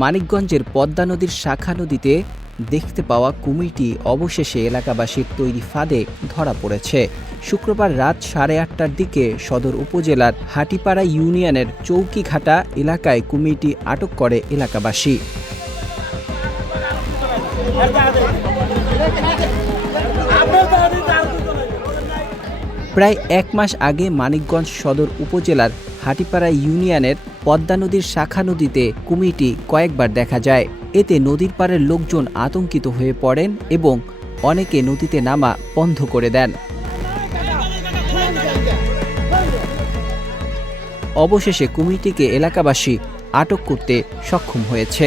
মানিকগঞ্জের পদ্মা নদীর শাখা নদীতে দেখতে পাওয়া কুমিরটি অবশেষে এলাকাবাসীর তৈরি ফাঁদে ধরা পড়েছে। শুক্রবার রাত সাড়ে আটটার দিকে সদর উপজেলার হাটিপাড়া ইউনিয়নের চৌকিঘাটা এলাকায় কুমিরটি আটক করে এলাকাবাসী। প্রায় এক মাস আগে মানিকগঞ্জ সদর উপজেলার হাটিপাড়া ইউনিয়নের পদ্মা নদীর শাখা নদীতে কুমিরটি কয়েকবার দেখা যায়। এতে নদীর পাড়ের লোকজন আতঙ্কিত হয়ে পড়েন এবং অনেকে নদীতে নামা বন্ধ করে দেন। অবশেষে কুমিরটিকে এলাকাবাসী আটক করতে সক্ষম হয়েছে।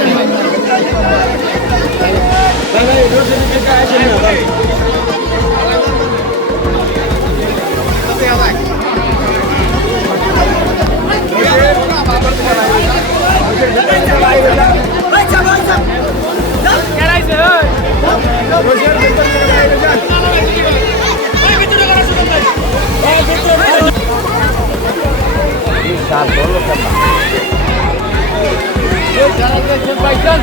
ভাইজান